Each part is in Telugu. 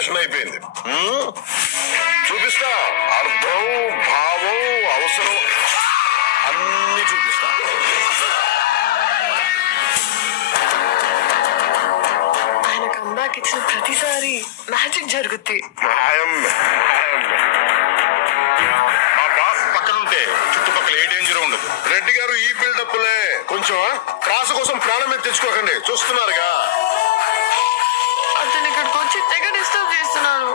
ఫ్యాషన్ అయిపోయింది. చూపిస్తా, అర్థం, భావం, అవసరం అన్ని చూపిస్తా. ఆయన కంబ్యాక్ ఇచ్చిన ప్రతిసారి మ్యాజిక్ జరుగుద్ది. మా బాస్ పక్కన ఉంటే చుట్టుపక్కల ఏ డేంజర్ ఉండదు. రెడ్డి గారు ఈ బిల్డప్లే కొంచెం క్రాస్ కోసం ప్రాణం మీద తెచ్చుకోకండి. చూస్తున్నారుగా అతను ఇక్కడికి వచ్చి తెగ డిస్టర్బ్ చేస్తున్నాను.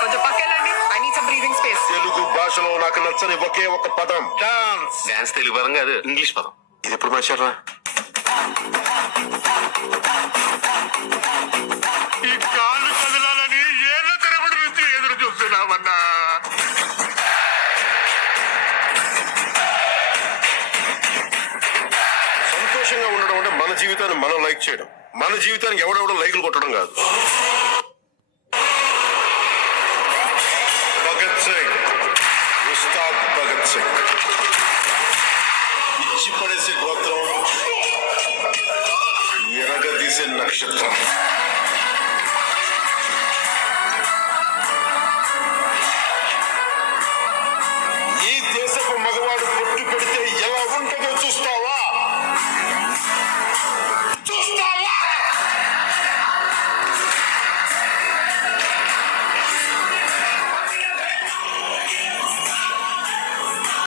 కొంచెం పక్కెళ్ళండి. I need some breathing space. Telugu భాషలో నాకు నచ్చని ఒకే ఒక పదం డాన్స్. డాన్స్ తెలుగు పదం కాదు, ఇంగ్లీష్ పదం. ఇది ఎప్పుడు మార్చారా? ఈ కాళ్ళు కదలాలని ఏళ్ళ తరబడి నుంచి ఎదురు చూస్తున్నామన్నా. సంతోషంగా ఉండడం అంటే మన జీవితాన్ని మనం లైక్ చేయడం, మన జీవితానికి ఎవడెవడో లైకులు కొట్టడం కాదు. భగత్ సింగ్, ఉస్తాద్ భగత్ సింగ్ ఇచ్చి పడేసే గోత్రం, ఎరగదీసే నక్షత్రం.